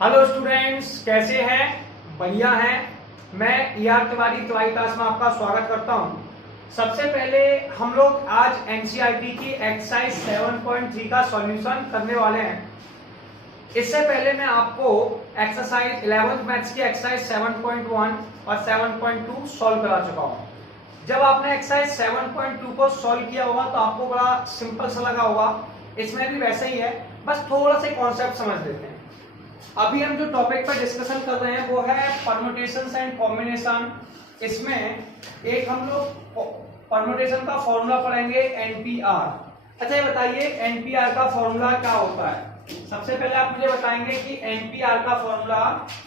Hello students, कैसे हैं? बढ़िया हैं। मैं तिवारी ट्राई क्लास में आपका स्वागत करता हूं। सबसे पहले हम लोग आज एनसीईआरटी की एक्सरसाइज 7.3 का सॉल्यूशन करने वाले हैं। इससे पहले मैं आपको एक्सरसाइज 11th मैथ्स की एक्सरसाइज 7.1 और 7.2 सॉल्व करा चुका हूं। जब आपने एक्सरसाइज 7.2 को सॉल्व किया होगा तो आपको बड़ा सिंपल सा लगा होगा। इसमें भी वैसे ही है, बस थोड़ा सा कॉन्सेप्ट समझ लेते हैं। अभी हम जो टॉपिक पर डिस्कशन कर रहे हैं वो है परम्यूटेशंस एंड कॉम्बिनेशन। इसमें एक हम लोग परम्यूटेशन का फॉर्मूला पढ़ेंगे, एनपीआर। अच्छा, ये बताइए एनपीआर का फॉर्मूला क्या होता है? सबसे पहले आप मुझे बताएंगे कि एनपीआर का फॉर्मूला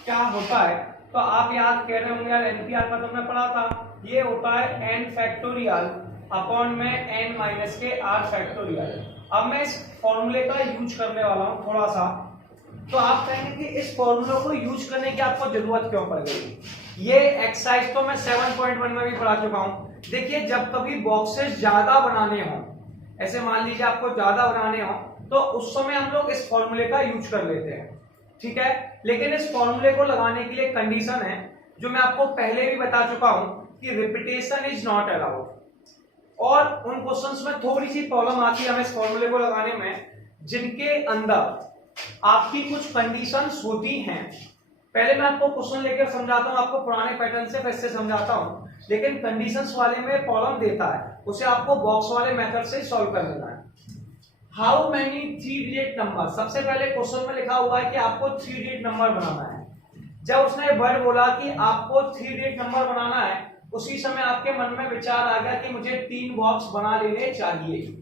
क्या होता है। तो आप याद कह रहे होंगे यार एनपीआर का तो मैं पढ़ा था। ये होता है एन फैक्टोरियल अपॉन में एन माइनस के आर फैक्टोरियल। अब मैं इस फॉर्मूले का यूज करने वाला हूं थोड़ा सा। तो आप कहेंगे कि इस फॉर्मूला को यूज करने की आपको जरूरत क्यों पड़ गई? ये एक्सरसाइज तो मैं 7.1 में भी पढ़ा चुका हूं। देखिए, जब कभी बॉक्सेस ज्यादा बनाने हो, ऐसे मान लीजिए आपको ज्यादा बनाने हो, तो उस समय हम लोग इस फॉर्मूले का यूज कर लेते हैं, ठीक है। लेकिन इस फॉर्मूले को लगाने के लिए कंडीशन है, जो मैं आपको पहले भी बता चुका हूं कि रिपीटेशन इज नॉट अलाउड। और उन क्वेश्चंस में थोड़ी सी प्रॉब्लम आती है हमें इस फॉर्मूले को लगाने में, जिनके अंदर आपकी कुछ कंडीशंस होती हैं। पहले मैं आपको क्वेश्चन लेकर समझाता हूं, आपको पुराने पैटर्न से फिर से समझाता हूं, लेकिन कंडीशंस वाले में प्रॉब्लम देता है, उसे आपको बॉक्स वाले मेथड से सॉल्व कर लेना है। हाउ मेनी 3 डिजिट नंबर, सबसे पहले क्वेश्चन में लिखा हुआ है कि आपको 3 डिजिट नंबर बनाना है। जब उसने वर्ड बोला कि आपको 3 डिजिट नंबर बनाना है, उसी समय आपके मन में विचार आ गया कि मुझे 3 बॉक्स बना लेने चाहिए।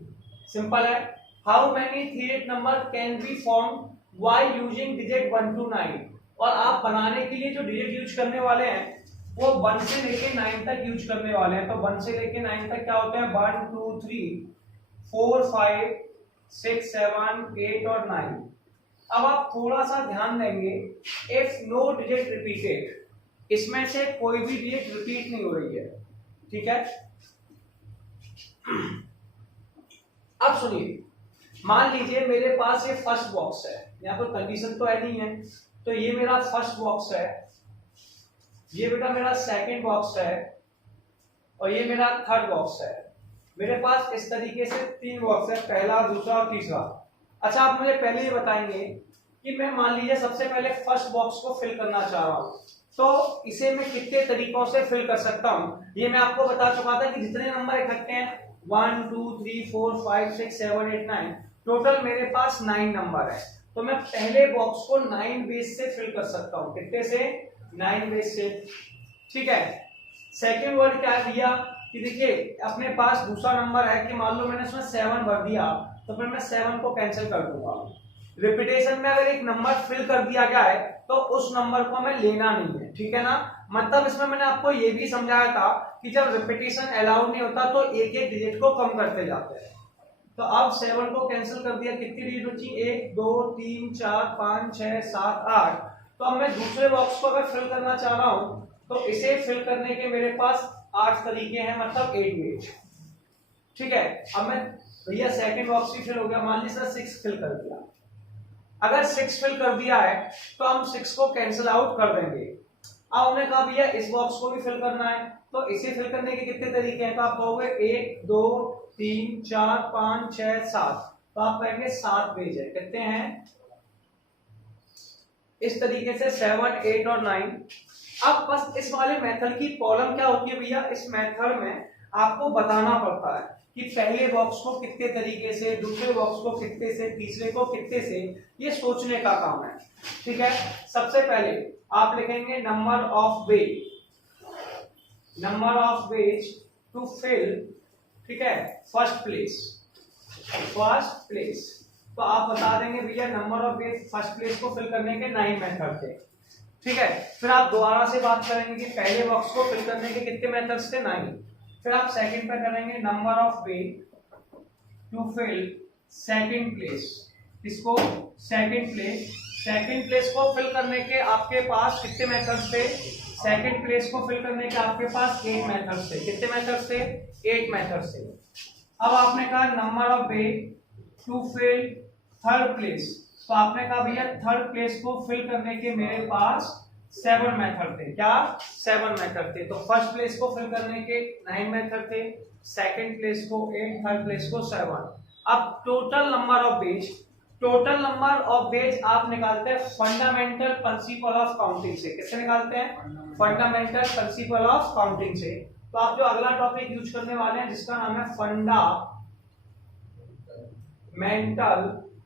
सिंपल है। How many 3 digit number can be form by using digit 1 to 9। और आप बनाने के लिए जो डिजिट यूज करने वाले हैं वो 1 से लेके 9 तक यूज करने वाले हैं। तो 1 से लेके 9 तक क्या होते हैं? 1 2 3 4 5 6 7 8 और 9। अब आप थोड़ा सा ध्यान देंगे, इफ नो डिजिट रिपीटेड, इसमें से कोई भी डिजिट रिपीट नहीं हो रही है, ठीक है। अब सुनिए, मान लीजिए मेरे पास ये फर्स्ट बॉक्स है, यहाँ पर कंडीशन तो है नहीं है, तो ये मेरा फर्स्ट बॉक्स है, ये बेटा मेरा सेकंड बॉक्स है, और ये मेरा थर्ड बॉक्स है। मेरे पास इस तरीके से 3 बॉक्स है, पहला, दूसरा और तीसरा। अच्छा, आप मुझे पहले ये बताएंगे कि मैं मान लीजिए सबसे पहले फर्स्ट बॉक्स को फिल करना चाह रहा हूं, तो इसे मैं कितने तरीकों से फिल कर सकता हूं? ये मैं आपको बता चुका था कि जितने नंबर इकट्ठे हैं 1 2 3 4 5 6 7 8 9, टोटल मेरे पास 9 नंबर है। तो मैं पहले बॉक्स को 9 बेस से फिल कर सकता हूं। कितने से? 9 बेस से, ठीक है। सेकंड वर्ड क्या दिया कि देखिए अपने पास दूसरा नंबर है कि मान लो मैंने इसमें 7 भर दिया, तो फिर मैं 7 को कैंसिल कर दूंगा। रिपीटेशन में अगर एक नंबर फिल कर दिया जाए तो उस नंबर को हमें लेना नहीं है, ठीक है ना। मतलब इसमें मैंने आपको ये भी समझाया था कि जब रिपीटेशन अलाउड नहीं होता तो एक एक डिजिट को कम करते जाते हैं। तो अब 7 को कैंसिल कर दिया, कितनी डिजिट बची? 1 2 3 4 5 6 7 8। तो अब मैं दूसरे बॉक्स को अगर फिल करना चाह रहा हूं तो इसे फिल करने के मेरे पास 8 तरीके हैं, मतलब 8 वेज, ठीक है। अब मैं भैया सेकंड बॉक्स भी फिल हो गया, मान लीजिए 6 फिल कर दिया। अगर 6 फिल कर दिया है तो हम 6 को कैंसिल आउट कर देंगे। अब हमने कहा भैया इस बॉक्स को भी फिल करना है, तो इसे फिल करने के कितने तरीके हैं? तो आप कहोगे 1 2 3 4 5 6 7, तो आप कहेंगे 7 पेज है। कितने हैं? इस तरीके से 7 8 और 9। अब बस इस वाले मेथड की प्रॉब्लम क्या होती है भैया, इस मेथड में आपको बताना पड़ता है कि पहले बॉक्स को कितने तरीके से, दूसरे बॉक्स को कितने से, तीसरे को कितने से, ये सोचने का काम है, ठीक है। सबसे पहले आप लिखेंगे number of ways to fill, ठीक है, फर्स्ट प्लेस। तो आप बता देंगे भैया number of ways first place को फिल करने के 9 मेथड थे, ठीक है। फिर आप दोबारा से बात करेंगे कि पहले बॉक्स को फिल करने के कितने मेथड्स थे? 9। फिर आप सेकंड पे करेंगे number of way to fill second place. इसको सेकंड प्लेस को फिल करने के आपके पास कितने मेथड्स थे? सेकंड प्लेस को फिल करने के आपके पास 8 मेथड्स थे। कितने मेथड्स थे? 8 मेथड्स थे। अब आपने कहा number of way to fill third place. तो आपने कहा भैया थर्ड प्लेस को फिल करने के मेरे पास 7 मेथड थे। क्या 7 मेथड थे? तो फर्स्ट प्लेस को फिल करने के 9 मेथड थे, सेकंड प्लेस को 8, थर्ड प्लेस को 7। अब टोटल नंबर ऑफ बेज आप निकालते हैं फंडामेंटल प्रिंसिपल ऑफ काउंटिंग से। किससे निकालते हैं? फंडामेंटल प्रिंसिपल ऑफ काउंटिंग से। तो आप जो अगला टॉपिक यूज करने वाले हैं जिसका नाम है फंडामेंटल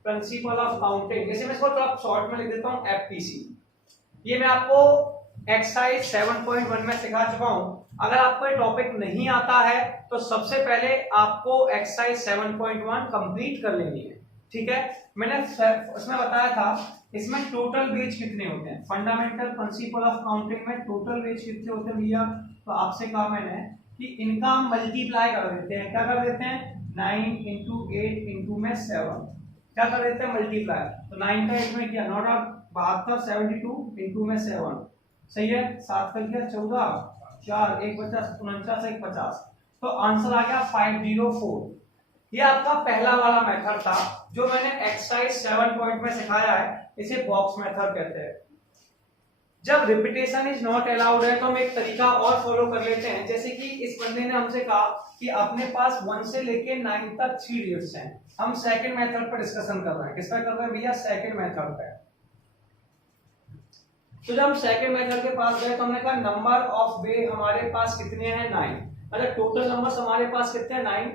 प्रिंसिपल ऑफ काउंटिंग, जैसे मैं इसको थोड़ा शॉर्ट में लिख देता हूं एफपीसी। ये मैं आपको एक्सरसाइज 7.1 में सिखा चुका हूं। अगर आपको ये टॉपिक नहीं आता है तो सबसे पहले आपको एक्सरसाइज 7.1 कंप्लीट कर लेनी है, ठीक है। मैंने उसमें बताया था इसमें टोटल बेज कितने होते हैं, फंडामेंटल प्रिंसिपल ऑफ काउंटिंग में टोटल बेज कितने होते हैं भैया। तो आपसे कहा मैंने कि इनका हम मल्टीप्लाई कर देते हैं। क्या कर देते हैं? 9 इंटू 8 इंटू में 7, क्या कर देते हैं? मल्टीप्लाई। तो 9 का 8 में किया 9 और 72, 72 इंटू में 7, सही है। 7 कर दिया 14, 4 1 50, 49 1 50। तो आंसर आ गया 504। ये आपका पहला वाला मेथड था जो मैंने एक्सरसाइज 7 पॉइंट में सिखाया है, इसे बॉक्स मेथड कहते हैं। जब रिपीटेशन इज नॉट अलाउड है तो हम एक तरीका और फॉलो कर लेते हैं। जैसे कि इस बंदे ने हमसे कहा कि अपने पास 1 से लेके 9 तक 3 डिजिट्स हैं। हम सेकंड मेथड पर डिस्कशन कर रहे हैं। किस पर कर रहे हैं भैया? सेकंड मेथड पे। तो जब हम सेकंड मेथड के पास गए तो हमने कहा नंबर ऑफ वे हमारे पास कितने हैं? 9। मतलब टोटल नंबर्स हमारे पास कितने हैं? 9।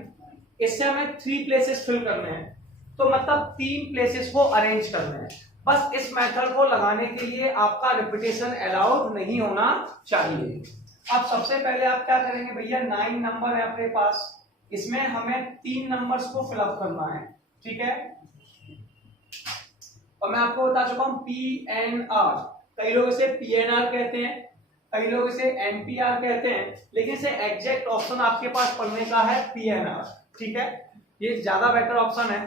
इससे हमें 3 प्लेसेस फिल करने हैं, तो मतलब 3 प्लेसेस को अरेंज करने हैं। बस इस मेथड को लगाने के लिए आपका रिपीटेशन अलाउड नहीं होना चाहिए। अब सबसे पहले आप क्या करेंगे भैया? 9 नंबर है अपने पास, इसमें हमें 3 नंबर्स को फिलअप करना है, ठीक है। और मैं आपको बता चुका हूं PNR, कई लोग इसे PNR कहते हैं, कई लोग इसे NPR कहते हैं, लेकिन इसे एग्जैक्ट ऑप्शन आपके पास पढ़ने का है PNR, ठीक है। ये ज्यादा बेटर ऑप्शन है।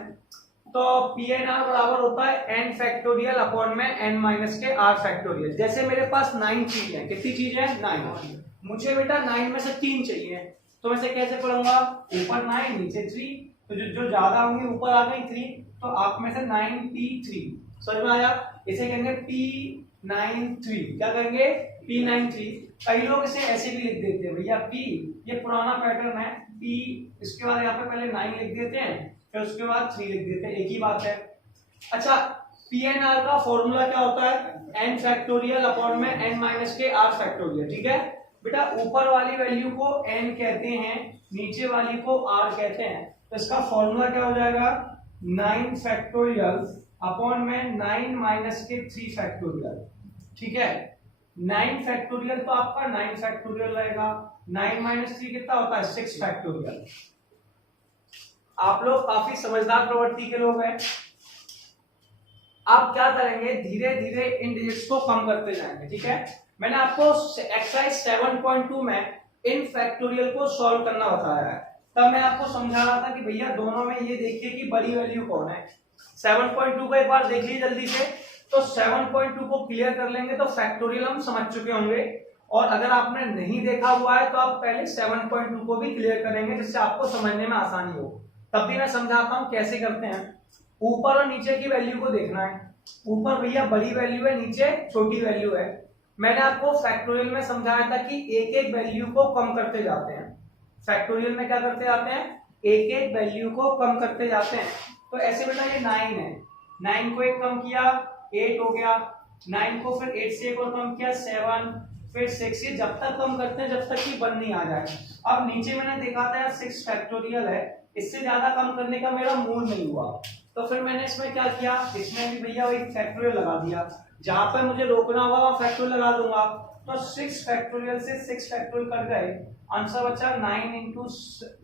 तो PNR बराबर होता है n फैक्टोरियल अपॉन में n माइनस के r फैक्टोरियल। जैसे मेरे पास 9 चीज है, कितनी चीज है? 9। मुझे बेटा 9 में से 3 चाहिए, तो मैं इसे कैसे पढ़ूंगा? ऊपर 9 नीचे 3, तो जो ज्यादा होंगे ऊपर आ गई 3, तो आप में से 9P3 समझ में आया। इसे कहेंगे P93, क्या कहेंगे? P93। कई लोग इसे ऐसे भी लिख देते हैं भैया P, ये पुराना पैटर्न है, P इसके बाद यहाँ पे पहले 9 लिख देते हैं, फिर उसके बाद 3 लिख देते हैं, एक ही बात है। अच्छा, PNR का फॉर्मूला क्या होता है? n फैक्टोरियल अपॉन में n माइनस के r फैक्टोरियल, ठीक है बेटा। ऊपर वाली वैल्यू को n कहते हैं, नीचे वाली को r कहते हैं। तो इसका फॉर्मूला क्या हो जाएगा? 9 फैक्टोरियल अपॉन में 9 माइनस के 3 फैक्टोरियल, ठीक है। 9 फैक्टोरियल तो आपका 9 फैक्टोरियल रहेगा, 9 माइनस 3 कितना होता है? 6 फैक्टोरियल। आप लोग काफी समझदार प्रवृत्ति के लोग हैं। आप क्या करेंगे? धीरे धीरे इन डिजिट्स को कम करते जाएंगे, ठीक है। मैंने आपको एक्सरसाइज 7.2 में इन फैक्टोरियल को सॉल्व करना बताया है, तब मैं आपको समझा रहा था कि भैया दोनों में ये देखिए कि बड़ी वैल्यू कौन है। 7.2 को एक बार देखिए जल्दी से। तो 7.2 को क्लियर कर लेंगे तो फैक्टोरियल हम समझ चुके होंगे, और अगर आपने नहीं देखा हुआ है तो आप पहले 7.2 को भी क्लियर करेंगे जिससे आपको समझने में आसानी हो। तब भी मैं समझाता हूं कैसे करते हैं। ऊपर और नीचे की वैल्यू को देखना है। ऊपर भैया बड़ी वैल्यू है, नीचे छोटी वैल्यू है। मैंने आपको फैक्टोरियल में समझाया था कि एक एक वैल्यू को कम करते जाते हैं। फैक्टोरियल में क्या करते जाते हैं? एक एक वैल्यू को कम करते जाते हैं। तो ऐसे बेटा ये 9 है, 9 को एक कम किया 8 हो गया, 9 को फिर 8 से एक और कम किया 7, फिर 6 से जब तक कम करते हैं जब तक कि 1 नहीं आ जाए। अब नीचे मैंने देखा था 6 फैक्टोरियल है, इससे ज्यादा कम करने का मेरा मूड नहीं हुआ, तो फिर मैंने इसमें क्या किया? इसमें भी भैया एक फैक्टोरियल लगा दिया। जहां पर मुझे रोकना होगा वहां फैक्टोरियल लगा दूंगा। तो 6 फैक्टोरियल से 6 फैक्टोरियल कट गए, आंसर बचा 9 इंटू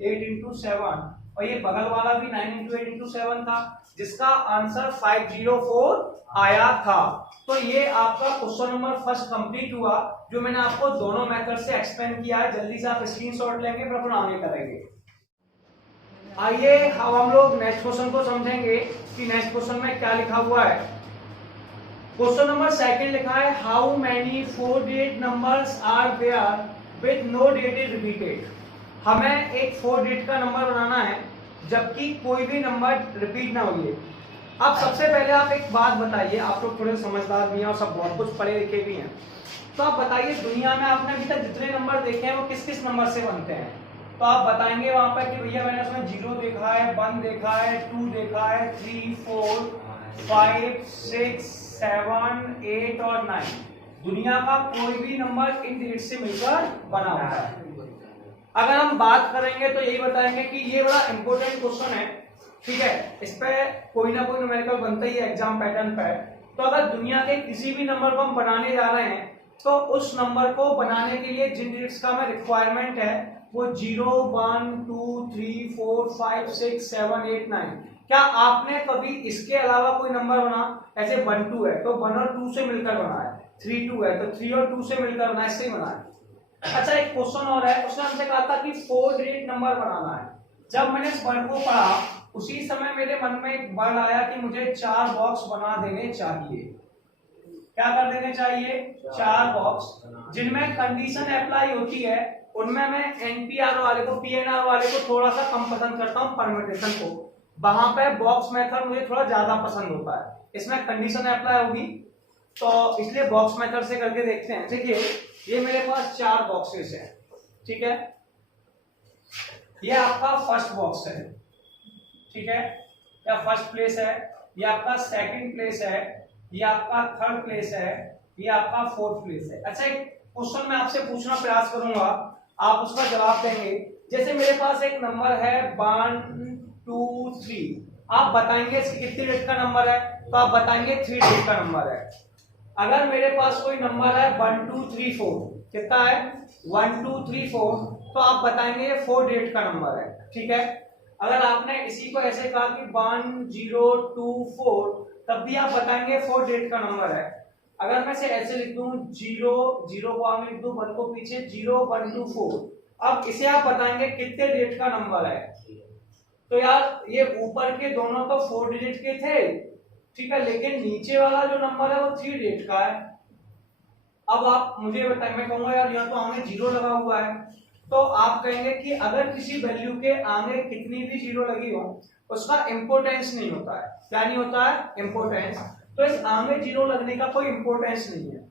8 इंटू 7, और ये बगल वाला भी 9 इंटू 8 इंटू 7 था, जिसका आंसर 504 आया था। तो ये आपका क्वेश्चन नंबर फर्स्ट कंप्लीट हुआ, जो मैंने आपको दोनों मेथड से एक्सप्लेन किया है। जल्दी से आप स्क्रीनशॉट लेंगे फिर अपन आगे करेंगे। आइए अब हम लोग नेक्स्ट क्वेश्चन को समझेंगे कि नेक्स्ट क्वेश्चन में क्या लिखा हुआ है। क्वेश्चन नंबर सेकंड लिखा है, how many 4 digit numbers are there with no digit is repeated. हमें एक 4 डिजिट का नंबर बनाना है जबकि कोई भी नंबर रिपीट ना हो। अब सबसे पहले आप एक बात बताइए, आप लोग थोड़े समझदार भी हैं और सब बहुत कुछ पढ़े लिखे भी हैं, तो आप बताइए दुनिया में आपने अभी तक जितने नंबर देखे हैं वो किस किस नंबर से बनते हैं? तो आप बताएंगे वहां पर कि भैया मैंने उसमें 0 देखा है, 1 देखा है, 2 देखा है, 3, 4, 5, 6, 7, 8 और 9। दुनिया का कोई भी नंबर इन डिजिट से मिलकर बना होता है। अगर हम बात करेंगे तो यही बताएंगे कि ये बड़ा इंपॉर्टेंट क्वेश्चन है, ठीक है, इस पे कोई ना कोई न्यूमेरिकल बनता ही है एग्जाम पैटर्न पे। तो अगर दुनिया के किसी भी नंबर को हम बनाने जा रहे हैं तो उस नंबर को बनाने के लिए जिन डिजिट्स का हमें रिक्वायरमेंट है वो 0, 1, 2, 3, 4, 5, 6, 7, 8, 9। क्या आपने कभी इसके अलावा कोई नंबर बना? ऐसे 1, 2 है तो 1 और 2 से मिलकर बना है, 3, 2 है तो 3 और 2 से मिलकर बना है, इससे ही बना है। अच्छा, एक क्वेश्चन और है, उसने हमसे कहा था कि 4 डिजिट नंबर बनाना है। जब मैंने इस वर्ड को पढ़ा उसी समय मेरे मन में एक वर्ड आया कि मुझे 4 बॉक्स बना देने चाहिए। क्या कर देने चाहिए? 4 बॉक्स जिनमें कंडीशन अप्लाई होती है। उनमें मैं एनपीआर वाले को, पीएनआर वाले को थोड़ा सा कम पसंद करता हूँ, परम्यूटेशन को। वहां पे बॉक्स मेथड मुझे थोड़ा ज्यादा पसंद होता है, इसमें कंडीशन अप्लाई होगी तो इसलिए बॉक्स मेथड से करके देखते हैं। देखिए ये मेरे पास 4 बॉक्सेस है, ठीक है, ये आपका फर्स्ट बॉक्स है, ठीक है, या फर्स्ट प्लेस है, ये आपका सेकंड प्लेस है, ये आपका थर्ड प्लेस है, ये आपका फोर्थ प्लेस है। अच्छा, एक क्वेश्चन मैं आपसे पूछना प्रयास करूंगा, आप उसका जवाब देंगे। जैसे मेरे पास एक नंबर है 1, 2, 3, आप बताएंगे इसकी कितनी डिजिट का नंबर है? तो आप बताएंगे 3 डिजिट का नंबर है। अगर मेरे पास कोई नंबर है 1, 2, 3, 4, कितना है? 1, 2, 3, 4, तो आप बताएंगे ये 4 डिजिट का नंबर है, ठीक है। अगर आपने इसी को ऐसे कहा कि 1, 0, 2, 4, तब भी आप बताएंगे 4 डिजिट का नंबर है। अगर मैं इसे ऐसे लिख दूं 0, 0 को आगे लिख दूं, 1 को पीछे, 0, 1, 2, 4, अब इसे आप बताएंगे कितने डिजिट का नंबर है? तो यार ये ऊपर के दोनों तो 4 डिजिट के थे, ठीक है, लेकिन नीचे वाला जो नंबर है वो 3 डिजिट का है। अब आप मुझे बताएं, मैं कहूंगा यार यहाँ तो आगे 0 लगा हुआ है, तो आप कहेंगे कि अगर किसी वैल्यू के आगे कितनी भी 0 लगी हो उसका इंपोर्टेंस नहीं होता है। क्या नहीं होता है? इंपोर्टेंस। तो इस आगे 0 लगने का कोई इंपोर्टेंस नहीं है।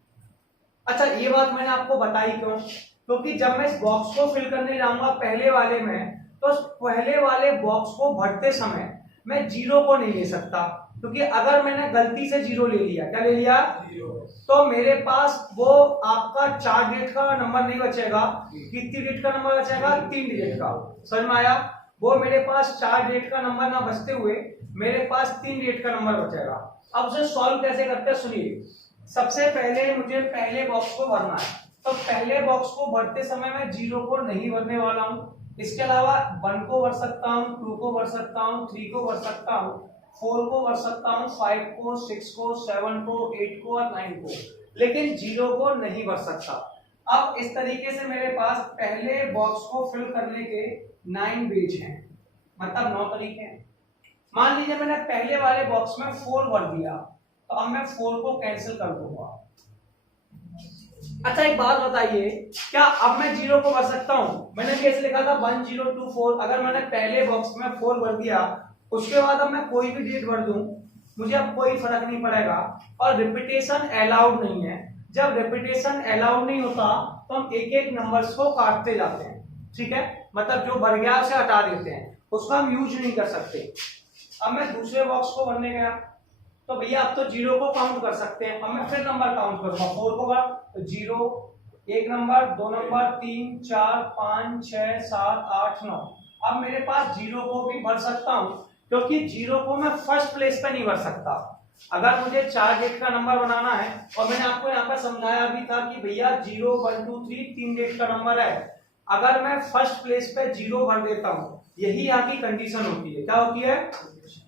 अच्छा, ये बात मैंने आपको बताई क्यों? क्योंकि जब मैं इस बॉक्स को फिल करने जाऊंगा पहले वाले में, तो पहले वाले बॉक्स को भरते समय मैं 0 को नहीं ले सकता, क्योंकि अगर मैंने गलती से 0 ले लिया, क्या ले लिया? 0, तो मेरे पास वो आपका 4 डिजिट का नंबर नहीं बचेगा। कितनी डिजिट का नंबर बचेगा? 3 डिजिट का। समझ में आया? वो मेरे पास 4 डिजिट का नंबर ना बचते हुए मेरे पास 3 डिजिट का नंबर बचेगा। अब उसे सॉल्व कैसे करते हैं सुनिए। सबसे पहले मुझे पहले बॉक्स को भरना है, तो पहले बॉक्स को भरते समय मैं 0 को नहीं भरने वाला हूँ। इसके अलावा 1 को भर सकता हूँ, 2 को भर सकता हूँ, 3 को भर सकता हूँ, 4 को भर सकता हूँ, 5 को, 6 को, 7 को, 8 को और 9 को, लेकिन 0 को नहीं भर सकता। अब इस तरीके से मेरे पास पहले बॉक्स को फिल करने के 9 पेज हैं, मतलब 9 तरीके हैं। मान लीजिए मैंने पहले वाले बॉक्स में 4 भर दिया, तो अब मैं 4 को कैंसिल कर दूंगा। अच्छा, एक बात बताइए, क्या अब मैं 0 को भर सकता हूं? मैंने कैसे लिखा था 1, 0, 2, 4, अगर मैंने पहले बॉक्स में 4 भर दिया, उसके बाद अब मैं कोई भी डिजिट भर दूं, मुझे अब कोई फर्क नहीं पड़ेगा। और रिपीटेशन अलाउड नहीं है। जब रिपीटेशन अलाउड नहीं होता तो हम एक एक नंबर्स को काटते जाते हैं, ठीक है, मतलब जो भर गया उसे हटा देते हैं, उसका हम यूज नहीं कर सकते। अब मैं दूसरे बॉक्स को भरने गया, तो भैया अब तो 0 को काउंट कर सकते हैं। अब मैं फिर नंबर काउंट करूंगा, 4 को भर, तो 0, 1 नंबर, 2 नंबर, 3, 4, 5, 6, 7, 8, 9। अब मेरे पास 0 को भी भर सकता हूं, क्योंकि 0 को मैं फर्स्ट प्लेस पे नहीं भर सकता। अगर मुझे 4 डिजिट का नंबर बनाना है, और मैंने आपको यहाँ पर समझाया भी था कि भैया 0, 1, 2, 3 3 डिजिट का नंबर है, अगर मैं फर्स्ट प्लेस पे 0 भर देता हूं, यही यहाँ की कंडीशन होती है। क्या होती है?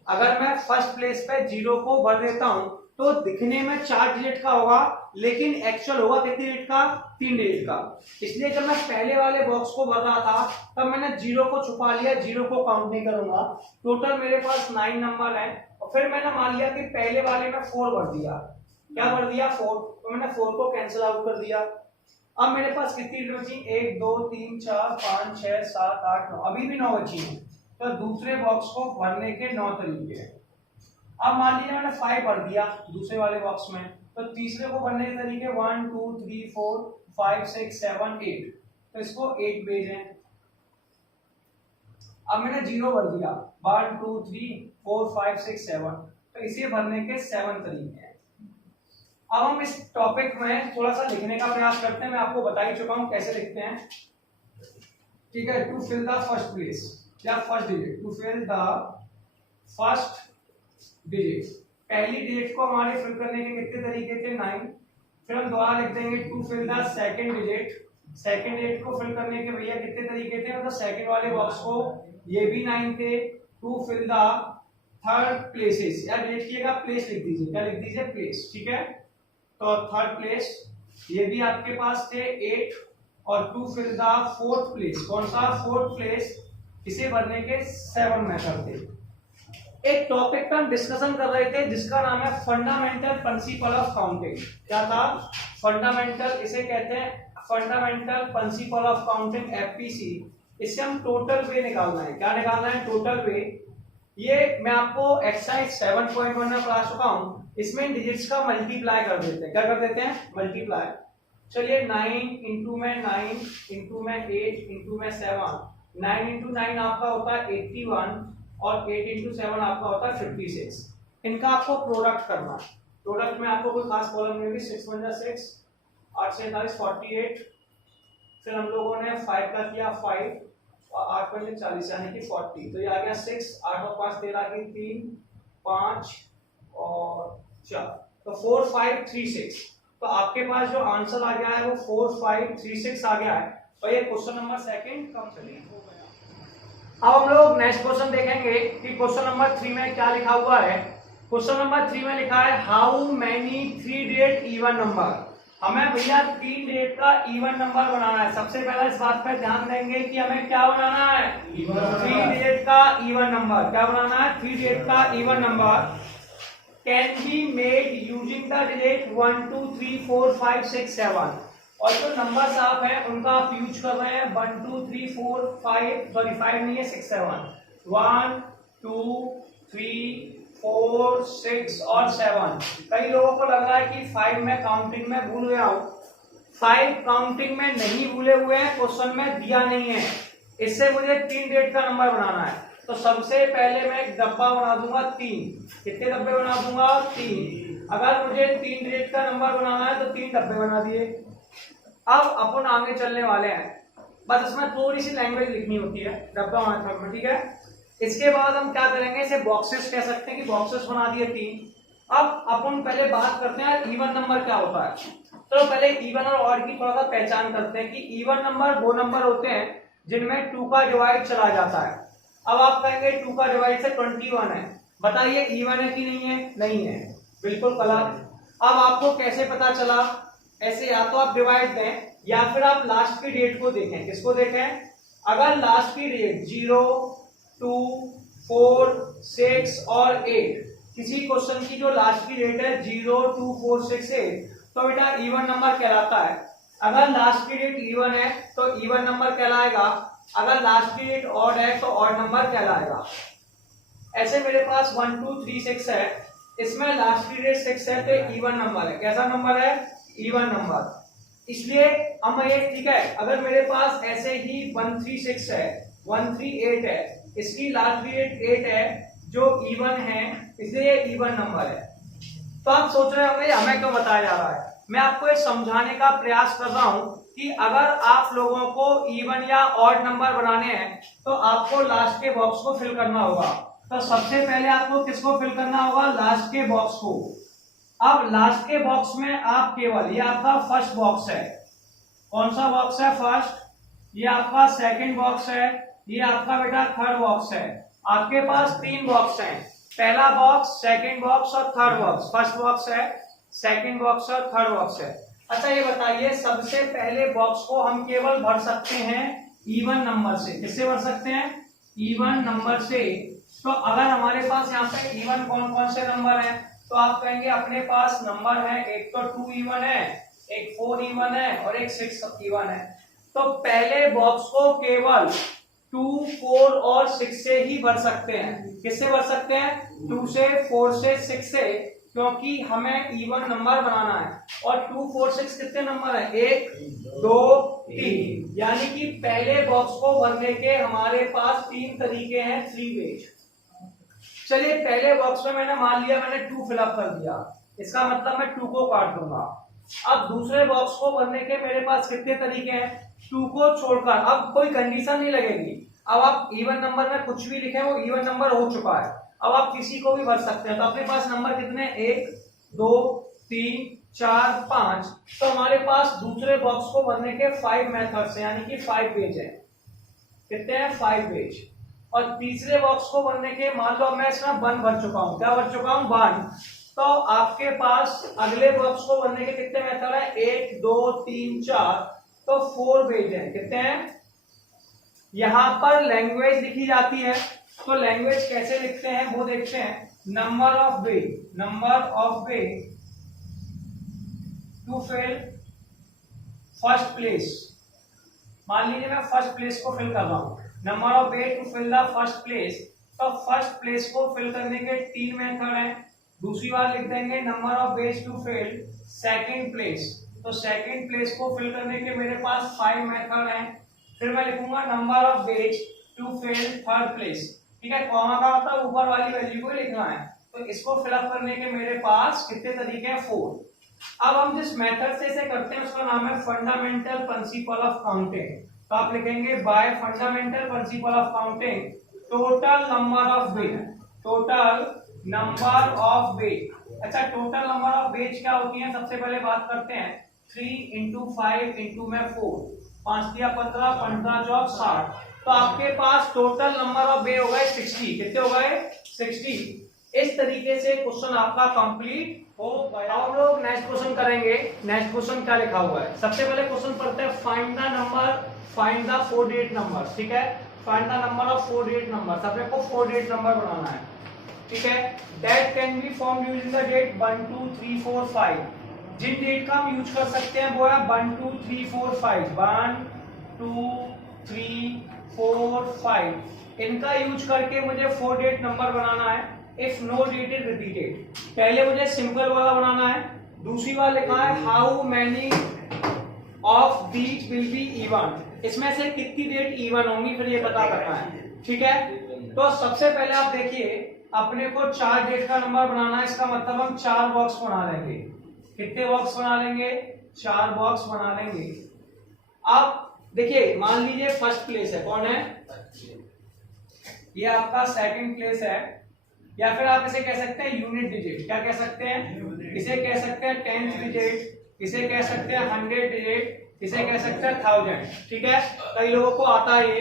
अगर मैं फर्स्ट प्लेस पे 0 को भर देता हूं तो दिखने में 4 डिजिट का होगा, लेकिन एक्चुअल होगा कितने डिजिट का? 3 डिजिट का। इसलिए जब मैं पहले वाले बॉक्स को भर रहा था तब मैंने 0 को छुपा लिया, 0 को काउंट नहीं करूंगा। टोटल मेरे पास 9 नंबर है, और फिर मैंने मान लिया कि पहले वाले में 4 भर दिया। क्या भर दिया? 4, तो मैंने 4 को कैंसिल आउट कर दिया। अब मेरे पास कितनी डिजिट बची? 1, 2, 3, 4, 5, 6, 7, 8, 9, अभी भी 9 बची है। तो दूसरे बॉक्स को भरने के 9 तरीके हैं। अब मान लीजिए मैंने 5 भर दिया दूसरे वाले बॉक्स में, तो तीसरे को भरने के तरीके 1 2 3 4 5 6 7 8, तो इसको 8 भेजें। अब मैंने 0 भर दिया 1 2 3 4 5 6 7, तो इसे भरने के 7 तरीके हैं। अब हम इस टॉपिक में थोड़ा सा लिखने का प्रयास करते हैं। मैं आपको बता ही चुका हूं कैसे लिखते हैं, ठीक है। To fill the first place या first digit, to fill the first digit, पहली डिजिट को हमारे फिल करने के कितने तरीके थे 9, फिर हम दोबारा लिख देंगे to fill the second digit, second digit को फिल करने के भैया कितने तरीके थे, मतलब सेकंड वाले बॉक्स को ये भी 9 थे। To fill the third places, या डिजिट की जगह प्लेस लिख दीजिए, क्या लिख दीजिए प्लेस, ठीक है। तो थर्ड प्लेस ये भी आपके पास थे 8, और to fill the fourth place, कौन सा फोर्थ प्लेस, इसे भरने के 7 मेथड थे। एक टॉपिक पर हम डिस्कशन कर रहे थे जिसका नाम है फंडामेंटल प्रिंसिपल ऑफ काउंटिंग। क्या था फंडामेंटल, इसे कहते हैं fundamental principle of counting, FPC. इससे हम टोटल वे निकालना है। क्या निकालना है, टोटल वे। ये मैं आपको एक्सरसाइज 7.1 में पढ़ा चुका हूं। इसमें डिजिट्स का मल्टीप्लाई कर देते हैं। क्या कर देते हैं, मल्टीप्लाई। चलिए 9 इंटू में 9 इंटू में 8 इंटू में 7, 9 इंटू 9 आपका होता है 81, और 8 इंटू 7 आपका होता है 56। इनका आपको प्रोडक्ट करना है। प्रोडक्ट में आपको कोई खास प्रॉब्लम नहीं होगी। 6 1 6, 8 से 48 48, फिर हम लोगों ने 5 का किया 5, और 8 5 40 यानी कि 40, तो ये आ गया 6, 8 और 5 13 की 3 5 और 4, तो 4 5 3 6। तो आपके पास जो आंसर आ गया है वो 4 5 3 6 आ गया है, और ये क्वेश्चन नंबर सेकंड कंप्लीट हो गया। अब हम लोग नेक्स्ट क्वेश्चन देखेंगे कि क्वेश्चन नंबर 3 में क्या लिखा हुआ है। क्वेश्चन नंबर 3 में लिखा है how many 3 digit even number. हमें भैया 3 डिजिट का इवन नंबर बनाना है। सबसे पहले इस बात पर ध्यान देंगे कि हमें क्या बनाना है, 3 डिजिट का इवन नंबर। क्या बनाना है, 3 डिजिट का even number can be made using the digit 1 2 3 4 5 6 7, और जो नंबर्स आप हैं उनका आप यूज कर रहे हैं 1 2 3 4 5, सॉरी 5 नहीं है 6 7, 1 2 3 4 6 और 7। कई लोगों को लग रहा है कि 5 में काउंटिंग में भूल गया हूं। 5 काउंटिंग में नहीं भूले हुए हैं, क्वेश्चन में दिया नहीं है। इससे मुझे 3 डिजिट का नंबर बनाना है। तो सबसे पहले मैं एक डब्बा बना दूंगा 3। कितने डब्बे बना दूंगा, 3। अगर मुझे 3 डिजिट का नंबर बनाना है तो 3 डब्बे बना दिए। अब अपन आगे चलने वाले हैं, बस इसमें थोड़ी सी लैंग्वेज लिखनी होती है डब्बा मेथड में, ठीक है। इसके बाद हम क्या करेंगे, इसे बॉक्सेस कह सकते हैं कि बॉक्सेस बना दिए 3। अब अपन पहले बात करते हैं इवन नंबर क्या होता है। तो पहले इवन और ऑड की थोड़ा सा पहचान करते हैं कि इवन नंबर वो नंबर होते हैं जिनमें 2 का डिवाइड चला जाता है। अब आप कहेंगे 2 का डिवाइड से 21 है, बताइए इवन है कि नहीं है, नहीं है, बिल्कुल गलत। अब आपको कैसे पता चला, ऐसे या तो आप डिवाइड दें या फिर आप लास्ट की डेट को देखें। किसको देखें, अगर लास्ट की डेट 0 2 4 6 और 8, किसी क्वेश्चन की जो लास्ट की डेट है 0 2 4 6 8, तो बेटा इवन नंबर कहलाता है। अगर लास्ट की डेट इवन है तो इवन नंबर कहलाएगा, अगर लास्ट की डेट ऑड है तो ऑड नंबर कहलाएगा। ऐसे मेरे पास 1 2 3 6 है, इसमें लास्ट की डेट 6 है तो इवन नंबर है। कैसा नंबर है, इवन नंबर। इसलिए हम ये, ठीक है, अगर मेरे पास ऐसे ही 1 3 6 है, 1 3 8 है, इसकी लास्ट की डेट 8 है जो इवन है, इसलिए ये इवन नंबर है। तो आप सोच रहे होंगे हमें क्यों बताया जा रहा है। मैं आपको ये समझाने का प्रयास कर रहा हूं कि अगर आप लोगों को इवन या ऑड नंबर बनाने हैं तो आपको लास्ट के बॉक्स को फिल करना होगा। तो सबसे पहले आपको किसको फिल करना होगा, लास्ट के बॉक्स को। अब लास्ट के बॉक्स में आप केवल, ये आपका फर्स्ट बॉक्स है, कौन सा बॉक्स है, फर्स्ट। ये आपका सेकंड बॉक्स है, ये आपका बेटा थर्ड बॉक्स है। आपके पास 3 बॉक्स हैं, पहला बॉक्स, सेकंड बॉक्स और थर्ड बॉक्स। फर्स्ट बॉक्स है, सेकंड बॉक्स और थर्ड बॉक्स है। अच्छा ये बताइए, सबसे पहले बॉक्स को हम केवल भर सकते हैं इवन नंबर से। किससे भर सकते हैं, इवन नंबर से। तो अगर हमारे पास यहाँ पे इवन कौन कौन से नंबर हैं, तो आप कहेंगे अपने पास नंबर है, एक तो 2 इवन है, एक 4 इवन है और एक 6 इवन है। तो पहले बॉक्स को केवल 2, 4 और 6 से ही भर सकते हैं। किससे भर सकते हैं? 2 से, 4 से, 6 से, क्योंकि हमें इवन नंबर बनाना है। और 2, 4, 6 कितने नंबर है? 1, 2, 3। यानी कि पहले बॉक्स को भरने के हमारे पास 3 तरीके हैं, 3 वेज। चलिए पहले बॉक्स में मैंने मान लिया मैंने 2 फिलअप कर दिया, इसका मतलब मैं 2 को काट दूंगा। अब दूसरे बॉक्स को भरने के मेरे पास कितने तरीके हैं? 2 को छोड़कर। अब कोई कंडीशन नहीं लगेगी। अब आप इवन नंबर में कुछ भी लिखे, वो इवन नंबर हो चुका है, अब आप किसी को भी भर सकते हैं। तो अपने पास नंबर कितने? 1, 2, 3, 4, 5। तो हमारे पास दूसरे बॉक्स को भरने के 5 मेथड्स हैं, यानी कि 5 वेज है। कितने हैं? 5 वेज। और तीसरे बॉक्स को भरने के, मान लो मैं इसमें 1 भर चुका हूं। क्या भर चुका हूं? 1। तो आपके पास अगले बॉक्स को भरने के कितने मेथड है? 1, 2, 3, 4। तो 4 वेज है। कितने हैं? यहां पर लैंग्वेज लिखी जाती है, तो लैंग्वेज कैसे लिखते हैं वो देखते हैं। Number of way to fill first place. मान लीजिए मैं फर्स्ट प्लेस को फिल कर रहा हूं। Number of way to fill the first place. तो फर्स्ट प्लेस को फिल करने के 3 मेथड हैं। दूसरी बार लिख देंगे number of ways to fill second place. तो सेकंड प्लेस को फिल करने के मेरे पास 5 मेथड हैं। फिर मैं लिखूंगा number of ways to fill third place. ठीक है, कॉमा का मतलब ऊपर वाली वैल्यू को लिखना है। तो इसको फिलअप करने के मेरे पास कितने तरीके हैं? 4। अब हम जिस मेथड से इसे करते हैं उसका नाम है फंडामेंटल प्रिंसिपल ऑफ काउंटिंग। तो आप लिखेंगे bye fundamental principle of counting total number of way. Total number of वे। अच्छा, टोटल नंबर ऑफ वेज क्या होती है? सबसे पहले बात करते हैं। 3 इंटू 5 इंटू में 4, 5 दिया 15, 15 चौक 60। तो आपके पास टोटल नंबर ऑफ वे हो गए 60। कितने हो गए? 60। इस तरीके से क्वेश्चन आपका कंप्लीट हो गया। हम लोग नेक्स्ट क्वेश्चन करेंगे। नेक्स्ट क्वेश्चन क्या लिखा हुआ है? सबसे पहले क्वेश्चन पढ़ते हैं। Find the number, find the 4 digit number. ठीक है, find the number of 4 digit number. अपने को 4 डिजिट नंबर बनाना है। ठीक है, that can be formed using the date 1, 2, 3, 4, 5। जिन डेट का हम यूज कर सकते हैं वो है 1, 2, 3, 4, 5। 1, 2, 3, 4, 5। इनका यूज करके मुझे 4 डिजिट नंबर बनाना है। If no date is repeated. पहले मुझे सिंपल वाला बनाना है। दूसरी बार लिखा है how many of these will be even. इसमें से कितनी डेट इवन होंगी फिर ये पता करना है। ठीक है, तो सबसे पहले आप देखिए, अपने को 4 डेट का नंबर बनाना है। इसका मतलब हम 4 बॉक्स बना लेंगे। कितने बॉक्स बना लेंगे? 4 बॉक्स बना लेंगे। अब देखिए, मान लीजिए फर्स्ट प्लेस है, कौन है? ये आपका सेकंड प्लेस है, या फिर आप इसे कह सकते हैं यूनिट डिजिट। क्या कह सकते हैं? इसे कह सकते हैं 10th डिजिट, इसे कह सकते हैं 100 डिजिट, इसे कह सकते हैं 1000। ठीक है, कई लोगों को आता है ये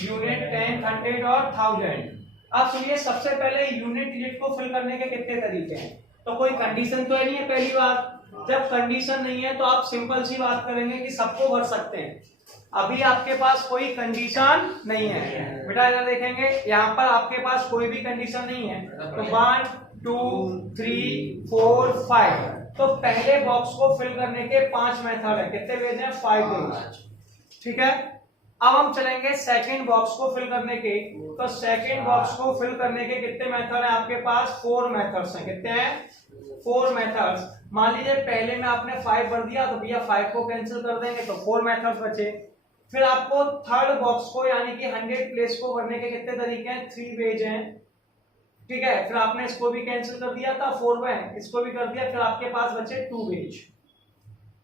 यूनिट, 10, 100 और 1000। अब सुनिए, सबसे पहले यूनिट डिजिट को फिल करने के कितने तरीके हैं? तो कोई कंडीशन तो है नहीं है। पहली बात, जब कंडीशन नहीं है तो आप सिंपल सी बात करेंगे कि सबको भर सकते हैं। अभी आपके पास कोई कंडीशन नहीं है बेटा, इधर देखेंगे, यहाँ पर आपके पास कोई भी कंडीशन नहीं है। तो 1, 2, 3, 4, 5। तो पहले बॉक्स को फिल करने के 5 मेथड है। कितने वेज हैं? 5 वेज। ठीक है, अब हम चलेंगे सेकंड बॉक्स को फिल करने के। तो सेकंड बॉक्स को फिल करने के कितने मेथड हैं आपके पास? 4 मेथड्स हैं। कितने हैं? 4 मेथड्स। मान लीजिए पहले में आपने 5 भर दिया, तो भैया 5 को कैंसिल कर देंगे, तो 4 मेथड्स बचे। फिर आपको थर्ड बॉक्स को यानी कि 100 प्लेस को भरने के कितने तरीके हैं? 3 वेज हैं। ठीक है, फिर आपने इसको भी कैंसिल कर दिया था 4 में, इसको भी कर दिया, फिर आपके पास बचे 2 वेज।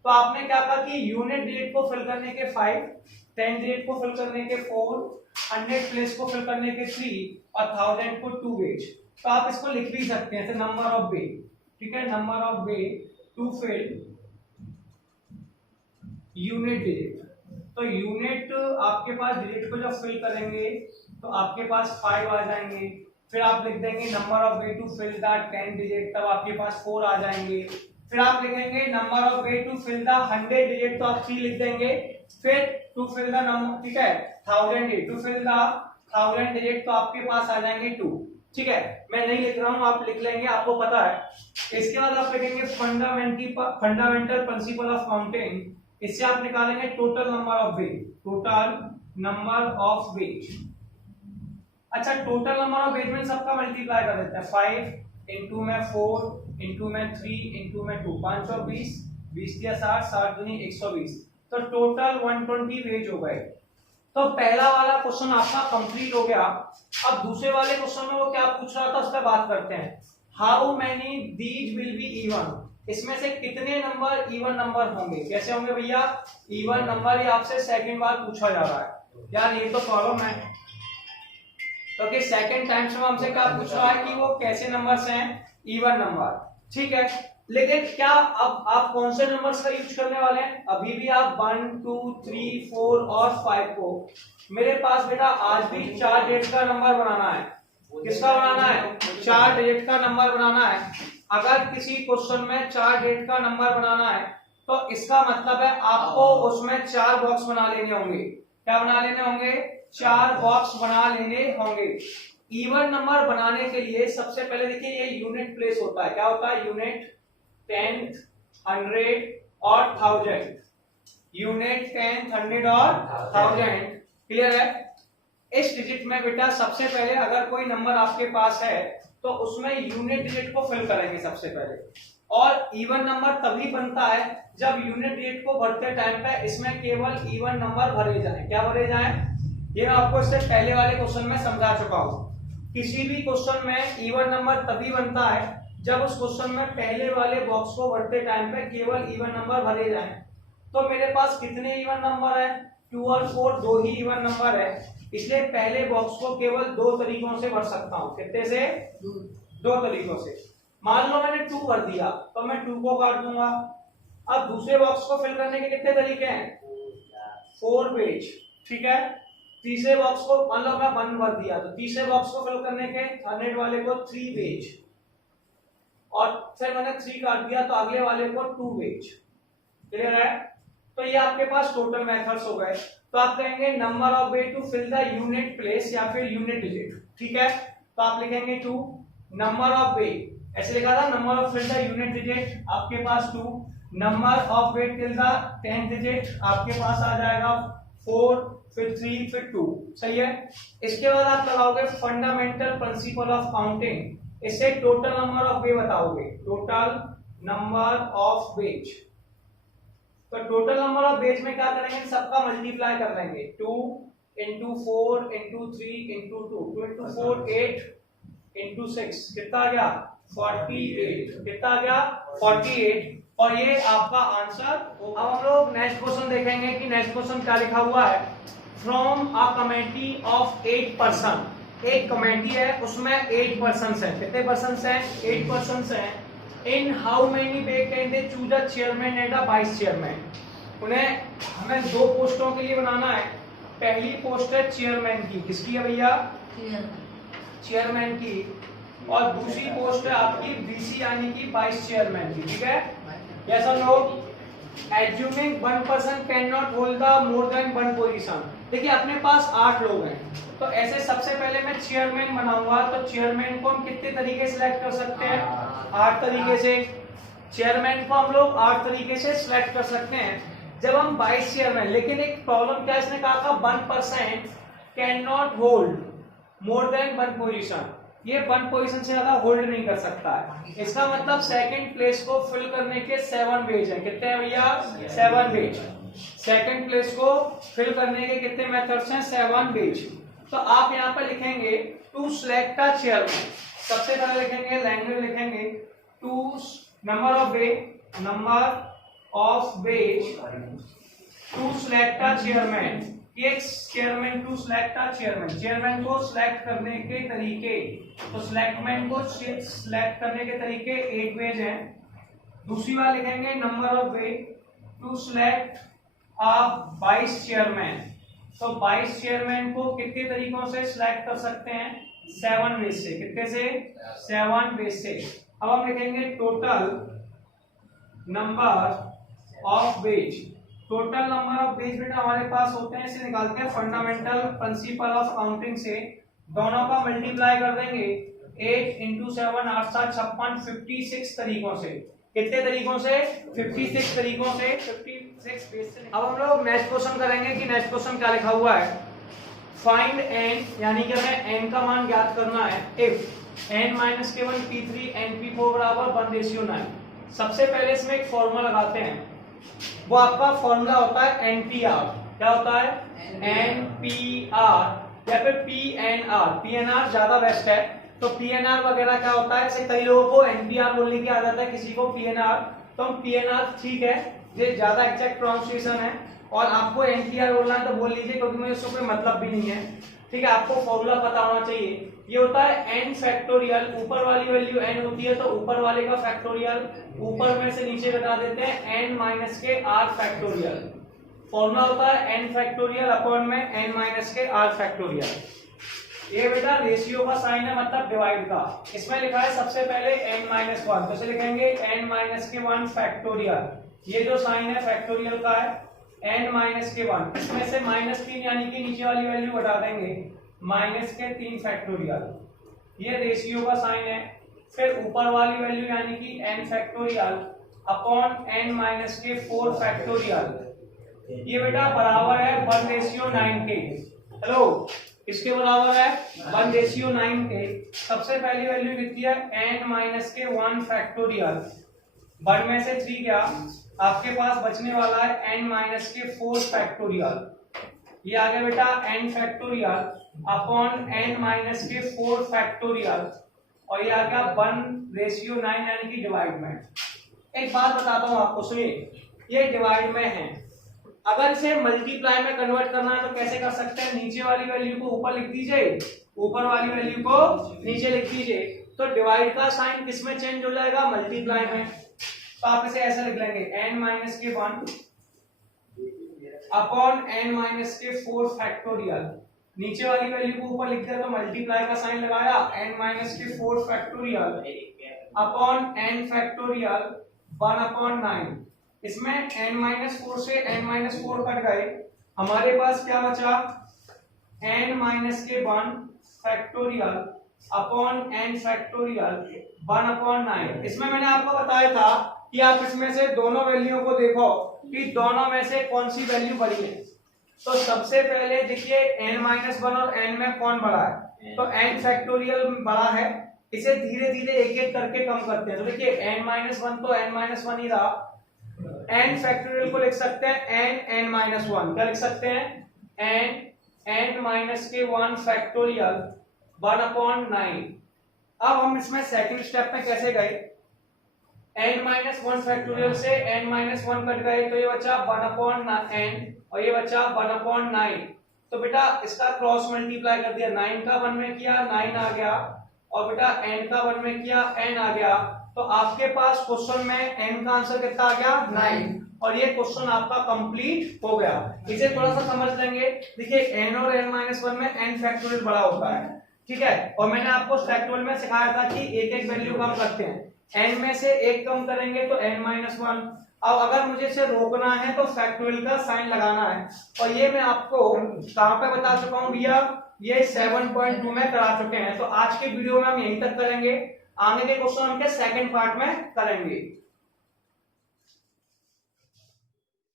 तो आपने क्या कहा कि यूनिट डिजिट को फिल करने के 5, 10 डिजिट को फिल करने के 4, 100 प्लेस को फिल करने के 3 और 1000 को 2 वेज। तो आप इसको लिख भी सकते हैं नंबर ऑफ वे। ठीक है, number of way to fill unit digit. तो यूनिट आपके पास डिजिट को जब फिल करेंगे तो आपके पास 5 आ जाएंगे। फिर आप लिख देंगे number of way to fill the 10 digit, तब आपके पास 4 आ जाएंगे। फिर आप लिखेंगे number of way to fill the 100 digit, तो आप 3 लिख देंगे। फिर टू फिल द नंबर, ठीक है, 1000 digit, to fill the 1000 digit, तो आपके पास आ जाएंगे 2। ठीक है, मैं नहीं लिख रहा हूं, आप लिख लेंगे, आपको पता है। इसके बाद आप लिखेंगे फंडामेंटल प्रिंसिपल ऑफ काउंटिंग। इससे आप निकालेंगे total number of way. Total number of ways. अच्छा, टोटल नंबर ऑफ बेज में सबका मल्टीप्लाई कर देते हैं। 5 इंटू में 4 इंटू में 3 इंटू में 2, 520, 20 या 60, 60 दूनी 120, तो टोटल 120 बेज हो गए। तो पहला वाला क्वेश्चन आपका कंप्लीट हो गया। अब दूसरे वाले क्वेश्चन में वो क्या पूछ रहा था उस पर बात करते हैं। How many these will be even, इसमें से कितने नंबर इवन नंबर होंगे। कैसे होंगे भैया, इवन नंबर ये आपसे सेकंड बार पूछा जा रहा है। यार ये तो प्रॉब्लम है, तो कि सेकंड टाइम से हमसे क्या पूछ रहा है कि वो कैसे नंबर्स हैं, इवन नंबर। ठीक है, लेकिन क्या अब आप कौन से नंबर्स का यूज करने वाले हैं। अभी भी आप 1 2 3 4 और 5 को, मेरे पास बेटा आज भी 4 डिजिट का नंबर बनाना है। किसका बनाना है, 4 डिजिट का नंबर बनाना है। अगर किसी क्वेश्चन में 4 डिजिट का नंबर बनाना है तो इसका मतलब है आपको उसमें 4 बॉक्स बना लेने होंगे। क्या बना लेने होंगे, 4 बॉक्स बना लेने होंगे। इवन नंबर बनाने के लिए सबसे पहले देखिए ये यूनिट प्लेस होता है। क्या होता है, यूनिट, टेंथ, 100 और 1000। यूनिट, टेंथ, 100 और 1000। क्लियर है। इस डिजिट में बेटा सबसे पहले अगर कोई नंबर आपके पास है तो उसमें यूनिट डिजिट को फिल करेंगे सबसे पहले। और इवन नंबर तभी बनता है जब यूनिट डिजिट को भरते टाइम पे इसमें केवल इवन नंबर भरे जाएं। क्या भरे जाएं, ये मैं आपको इससे पहले वाले क्वेश्चन में समझा चुका हूं। किसी भी क्वेश्चन में इवन नंबर तभी बनता है जब उस क्वेश्चन में पहले वाले बॉक्स को भरते टाइम पे केवल इवन नंबर भरे जाएं। तो मेरे पास कितने इवन नंबर है, 2 और 4, 2 ही इवन नंबर है, इसलिए पहले बॉक्स को केवल 2 तरीकों से भर सकता हूं। कितने से, 2 तरीकों से। मान लो मैंने 2 भर दिया तो मैं 2 को काट दूंगा। अब दूसरे बॉक्स को फिल करने के कितने तरीके हैं, 4 पेज। ठीक है, तीसरे बॉक्स को मान लो मैं 1 भर दिया तो तीसरे बॉक्स को फिल करने के 100 वाले को 3 पेज, और फिर मैंने 3 काट दिया तो अगले वाले को 2 पेज। क्लियर है। तो ये आपके पास टोटल मेथड्स हो गए। तो आप कहेंगे number of way to fill the unit place या फिर यूनिट डिजिट। ठीक है, तो आप लिखेंगे 2। नंबर ऑफ वे ऐसे लिखा था, number of fill the unit digit आपके पास 2। Number of way till the 10th digit आपके पास आ जाएगा 4, फिर 3, फिर 2। सही है। इसके बाद आप लगाओगे फंडामेंटल प्रिंसिपल ऑफ काउंटिंग। इससे टोटल नंबर ऑफ वे बताओगे, टोटल नंबर ऑफ वेज। तो टोटल नंबर ऑफ बेज में क्या करेंगे, सबका मल्टीप्लाई कर लेंगे। 2 into 4 into 3 into 2, 2 into 4 8 into 6 कितना आ गया, 48। कितना आ गया, 48। और ये आपका आंसर। अब हम लोग नेक्स्ट क्वेश्चन देखेंगे कि नेक्स्ट क्वेश्चन क्या लिखा हुआ है। From a committee of 8 person, एक कमेटी है उसमें 8 पर्सन है। कितने पर्सन हैं, 8 पर्सन हैं। In how many way can they choose a chairman and a vice chairman. उन्हें हमें 2 पोस्टों के लिए बनाना है। पहली पोस्ट है चेयरमैन की, किसकी है भैया, चेयरमैन की। और दूसरी पोस्ट है आपकी वीसी यानी कि वाइस चेयरमैन की। ठीक है, यस और no. Assuming 1 person can not hold the more than 1 position. देखिए अपने पास 8 लोग हैं, तो ऐसे सबसे पहले मैं चेयरमैन बनाऊंगा। तो चेयरमैन को हम कितने तरीके से सिलेक्ट कर सकते हैं, 8 तरीके से। चेयरमैन को हम लोग 8 तरीके से सिलेक्ट कर सकते हैं। जब हम वाइस चेयरमैन, लेकिन एक प्रॉब्लम क्या इसने कहा था, 1 person can not hold more than 1 position. ये 1 पोजीशन से ज्यादा होल्ड नहीं कर सकता है। इसका मतलब सेकंड प्लेस को फिल करने के 7 वेज हैं। कितने हैं भैया, 7 वेज। सेकंड प्लेस को फिल करने के कितने मेथड्स हैं, 7 वेज। तो आप यहाँ पर लिखेंगे टू सिलेक्ट अ चेयरमैन। सबसे पहले लिखेंगे लैंग्वेज, लिखेंगे to number of way, number of ways to select a chairman. एक chairman to select a chairman, chairman को सिलेक्ट करने के तरीके। तो सिलेक्टमैन को सिलेक्ट करने के तरीके 8 वेज हैं। दूसरी बार लिखेंगे number of way to select a vice chairman. तो वाइस चेयरमैन को कितने तरीकों से सिलेक्ट कर सकते हैं, 7 वेज से। कितने से, 7 वेज से। अब हम लिखेंगे total number of veg. Total number of veg बेटा हमारे पास होते हैं, इसे निकालते हैं फंडामेंटल प्रिंसिपल ऑफ काउंटिंग से। दोनों का मल्टीप्लाई कर देंगे, 8 इंटू 7 8 7 56, 56 तरीकों से। कितने तरीकों से, 56 तरीकों से। अब हम लोग नेक्स्ट क्वेश्चन करेंगे कि नेक्स्ट क्वेश्चन क्या लिखा हुआ है। फाइंड n, यानी कि हमें n का मान ज्ञात करना है। इफ n माइनस के 1 p3 n p4 बराबर 1:9। सबसे पहले इसमें एक फॉर्मूला लगाते हैं, वो आपका फॉर्मूला होता है NPR। क्या होता है? NPR या फिर PNR। PNR ज्यादा बेस्ट है, तो PNR वगैरह क्या होता है, जैसे कई लोगों को NPR बोलने की आदत है, किसी को PNR, तो हम PNR ठीक है, ये ज्यादा एक्जैक्ट प्रोनाउंसिएशन है। और आपको NPR बोलना है तो बोल लीजिए, क्योंकि मुझे उससे कोई मतलब भी नहीं है। ठीक है, आपको फॉर्मूला पता होना चाहिए। ये होता है n फैक्टोरियल, ऊपर वाली वैल्यू n होती है तो ऊपर वाले का फैक्टोरियल, ऊपर में से नीचे घटा देते हैं n माइनस के r फैक्टोरियल। फॉर्मूला होता है n फैक्टोरियल अपॉन में n माइनस के r फैक्टोरियल। ये बेटा रेशियो का साइन है, मतलब डिवाइड का। इसमें लिखा है सबसे पहले n-1, तो इसे लिखेंगे n-1 फैक्टोरियल। ये जो साइन है फैक्टोरियल का है, n-1, इसमें से -3 यानी कि नीचे वाली वैल्यू हटा देंगे, -3 फैक्टोरियल। ये रेशियो का साइन है। फिर ऊपर वाली वैल्यू यानी कि n factorial upon n-4 factorial. ये बेटा बराबर है 1:9 के। हेलो, इसके बराबर है 1:9 के। सबसे पहली वैल्यू कितनी है? n-1 factorial. 1 में से 3 गया, आपके पास बचने वाला है n-4 फैक्टोरियल। ये आ गया बेटा n factorial upon n-4 factorial, और ये आ गया 1:9 यानी कि डिवाइड में। एक बात बताता हूं आपको, सुनिए, ये डिवाइड में है। अगर इसे मल्टीप्लाई में कन्वर्ट करना है तो कैसे कर सकते हैं? नीचे वाली वैल्यू को ऊपर लिख दीजिए, ऊपर वाली वैल्यू को नीचे लिख दीजिए, तो डिवाइड का साइन किस में चेंज हो जाएगा? मल्टीप्लाई में। तो आप इसे ऐसे लिख लेंगे n-1 अपॉन n-4 फैक्टोरियल। नीचे वाली वैल्यू को ऊपर लिख दिया तो मल्टीप्लाई का साइन लगाया, n-4 factorial upon n factorial 1/9। इसमें n-4 से n-4 कट गए, हमारे पास क्या बचा? n-1 factorial upon n factorial 1/9। इसमें मैंने आपको बताया था कि आप इसमें से दोनों वैल्यू को देखो कि दोनों में से कौन सी वैल्यू बड़ी है। तो सबसे पहले देखिए n-1 और n में कौन बड़ा है, तो n फैक्टोरियल बड़ा है। इसे धीरे धीरे एक एक करके कम करते हैं। तो देखिए n-1 तो n-1 ही रहा, n फैक्टोरियल को लिख सकते हैं n-1। क्या लिख सकते हैं? n-1 factorial 1/9। अब हम इसमें सेकंड स्टेप में कैसे गए? n-1 फैक्टोरियल से n-1 कट गए, तो ये बचा 1/n और ये बचा 1/9। तो बेटा इसका क्रॉस मल्टीप्लाई कर दिया, 9 का 1 में किया 9 आ गया, और बेटा n का 1 में किया n आ गया। तो आपके पास क्वेश्चन में n का आंसर कितना आ गया? 9। और ये क्वेश्चन आपका कंप्लीट हो गया। इसे थोड़ा सा समझ लेंगे। देखिए n और n-1 में n फैक्टोरियल बड़ा होता है, ठीक है। और मैंने आपको फैक्टोरियल में सिखाया था कि एक एक वैल्यू कम करते हैं, n में से एक कम करेंगे तो n-1। अब अगर मुझे इसे रोकना है तो फैक्टोरियल का साइन लगाना है, और ये मैं आपको कहां पे बता चुका हूं भैया? ये 7.2 में करा चुके हैं। तो आज के वीडियो में हम यहीं तक करेंगे, आगे के क्वेश्चन हम के सेकंड पार्ट में करेंगे।